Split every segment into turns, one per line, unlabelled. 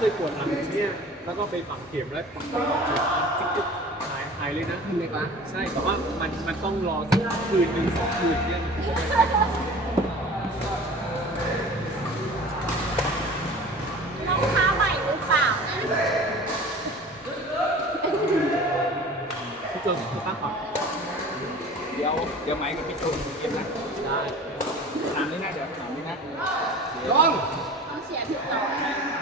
เคยปวดหลังอย่างเนี่ยแล้วก็ไปฝังเข็มแล้วปักปักปักจิ๊กจิ๊กหายหายเลยนะ
ทำไมวะ
ใช่แต่ว่ามันมันต้องรอสักคืนหนึ่งสองคืนเนี่ยมันถึงจะได้
รองเท้าใหม่หรือเปล่านะ
พี่โจคือตั้งปัก
เดี๋ยวเดี๋ยวไหมกับพี่ชมเกมนะ
ได้
สนามนี้นะเดี๋ยวสนามนี้นะลง
ต้องเสียพี่ต่อ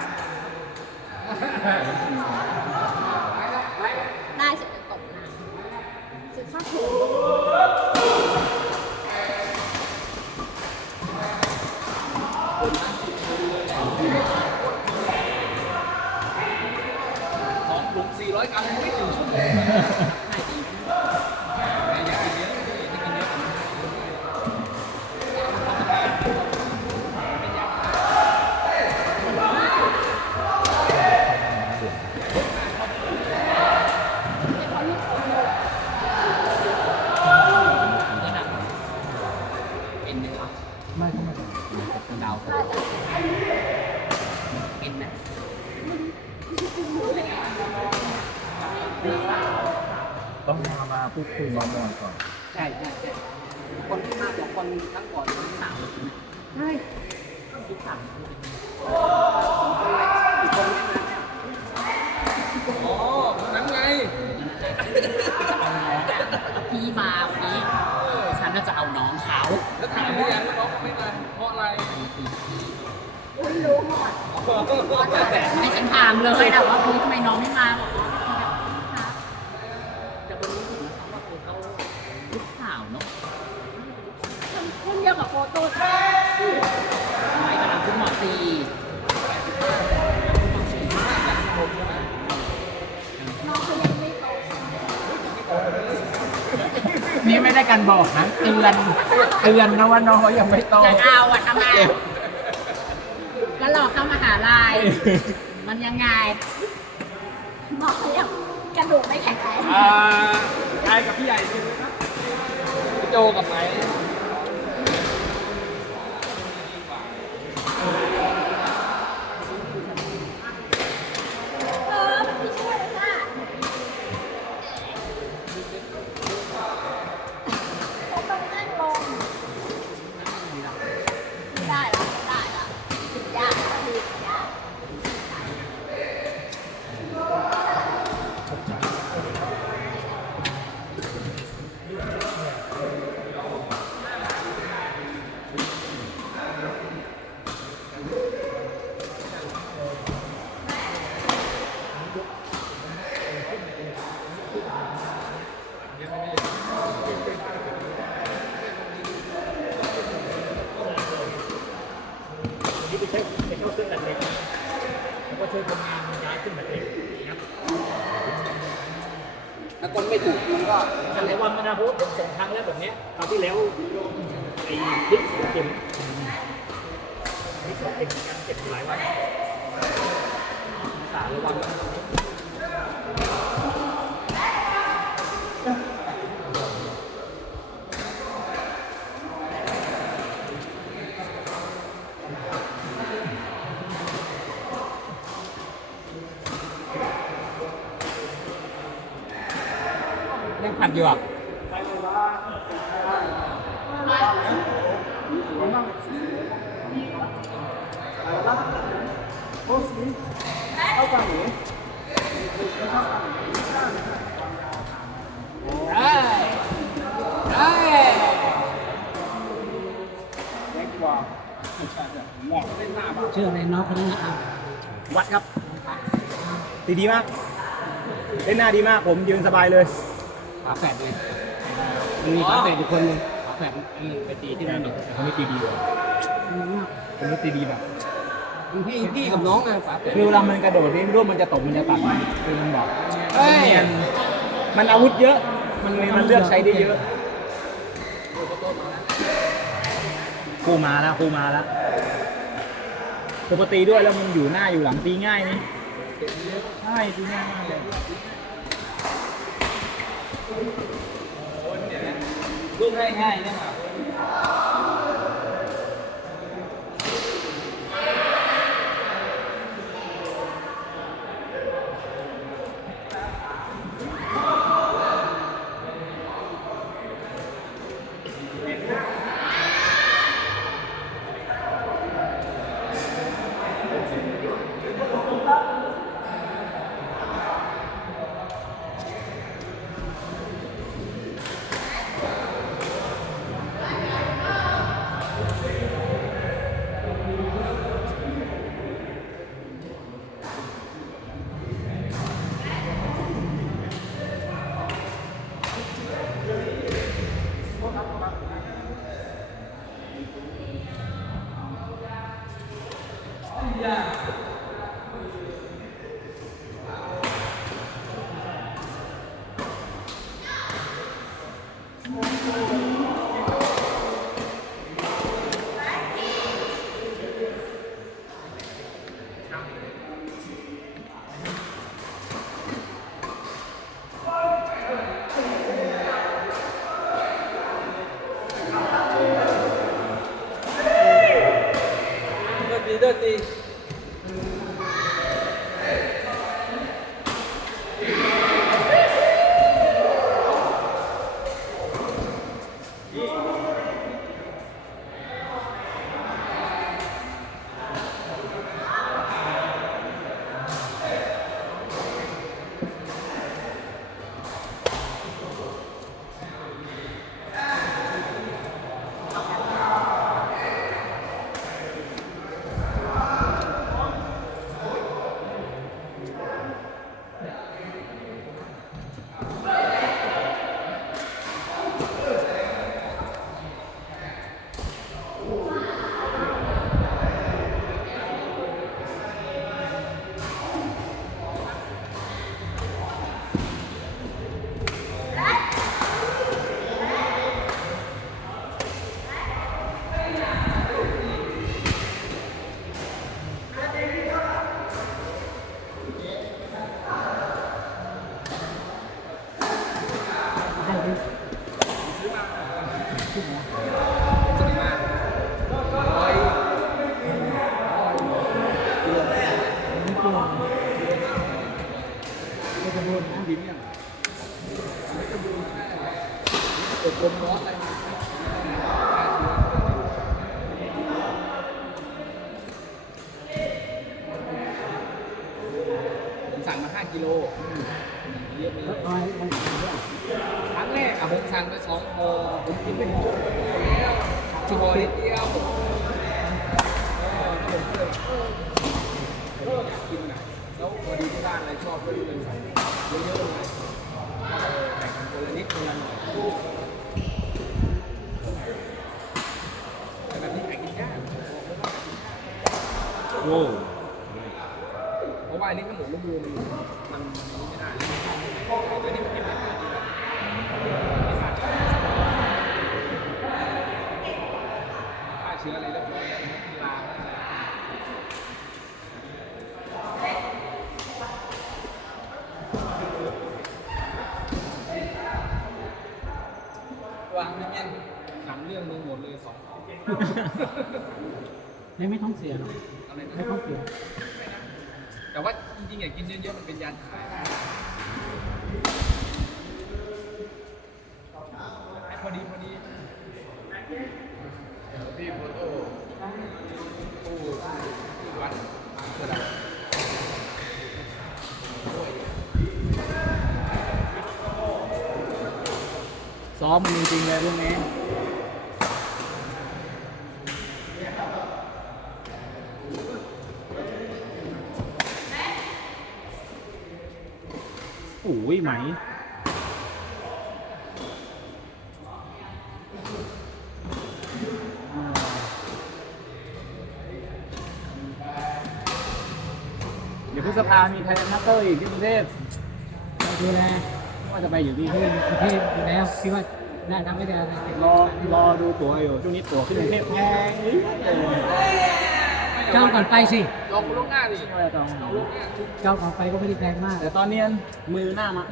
ได้เสร็จจะตกน้ำสุดข้าถู
พูดคุยมามอยก่อน
ใช่ใช่ใช่คนที่มาสองคนทั้งก่อนทั้งสามใช่ทุกสามอีกคนไม่มาอ๋อคนนั้นไง
พี่มาวันนี้ฉันน่าจะเอาน้องเขา
แล้วถามหรือยังว่าน้องเขาไม่มาเพราะอะไร
คุณรู้หมด
แต่
ฉันถามเลยนะว่าวันนี้ทำไมน้องไม่มาบอกว่า
แต่วันนี้ เขาว่าเขา
ลูกสาวเนาะ
คุณเดียวกับโฟโต้ใช่
ไม่กำลังคุณหมอตี
น้องเขายังไม่โตใช่ไหม
นี่ไม่ได้การบอกนะเตือนเตือนนะว่าน้องเขายังไม่โต
จะเอาอะทำไมแล้วเราเข้ามหาลัยมันยังไง
น้องเขายัง กระดูกไม่แข็งแรง
อ่าใครกับพี่ใหญ่ใช่ไหมครับพี่โจกับไหม
ยคนงา
นย้ายขึ้นตัดเหล็กนะ
ถ้าคนไม่ถูกมันก็
อันในวันมานาพุทธสองครั้งแล้วแบบเนี้ยคราวที่แล้วไอ้ลิกเข็มพลิกสเข็มกันเจ็บหลายวันสาระวัง
ขัดอยู่อะได้ได้แรงกว่าใช่ใช่หมอกเล่นหน้าบ้าง
ชื่อในน้องคนนี้อะ
วัดครับตีดีมาก เล่นหน้าดีมาก ผมยืนสบายเลย
ฝาแฝดเลยมันมีฝาแฝดอยู่คนหนึงฝาแฝดอืมไปตีที่นั่นอีก
คนนี้ตีดีกว่าคนนี้ตีดีแบบ
พี่พี่กับน้องอะฝาแฝด
คือเวลามันกระโดดนี่ไม่รู้มันจะตกมันจะตัดมันคือมันแบบ
เฮ้ย
เนียนมันอาวุธเยอะ มันมันเลือกใช้ได้เยอะครูมาแล้วครูมาแล้วปกติด้วยแล้วมันอยู่หน้าอยู่หลังตีง่ายนี่ใช่ตีง่ายมากเลย
ลูกง่ายๆนะครั
Gracias. ร
กอะผมสั่งไปสองห่อผมกินไปหนึ่งชั่วโมงแล้วชั่วโมงนิดเดียวเออแล้วผมก็เลยเออเอออยากกินอะแล้วพอดีที่บ้านอะไรชอบก็เลยสั่งเยอะๆเลยเอแบ่งคนละนิดคนละหน่อยแต่แบบนี้หากินยากบอกเลยว่าหากินยาก
โอ้
เพราะว่าอันนี้ถ้าหมูลูกมือมันมันมันไม่ได้อันนี้มันกินไม่ได้ฆ่าเชื้ออะไรเรียบร้อยแล้วกินลา ว่างนี่ยังสามเรื่องมึงหมดเลยสอง
ไม่ไม่ท้องเสียหรอก
อะไร
ไม่
นะ
ท้องเสีย
แต่ว่าจริงๆอย่ากินเยอะๆมันเป็นยาถ่าย
มมันจริงๆเลยพวกนี้โอ้ยไหมเดี๋ยวพฤษภามีไทยนัตเตอร์อีกที่กรุงเทพ
ดูแล
ว่าจะไปอยู่ที่
ที่ทพอยู่แล้วคิดว่า ได้นับไม่ได้อะไร
รอรอดูตั๋วอยู่ช่วงนี้ตั๋วขึ้นกรุงเทพแพงเอ้ยเออ
เจ้าก่อนไปสิ
ลองคนล่วงหน้าดิ
ไม่ต้อง
เอาล่วงหน้า
เจ้าก่อนไปก็ไม่ได้แพงมาก
แต่ตอนเนี้ยมือหน้ามา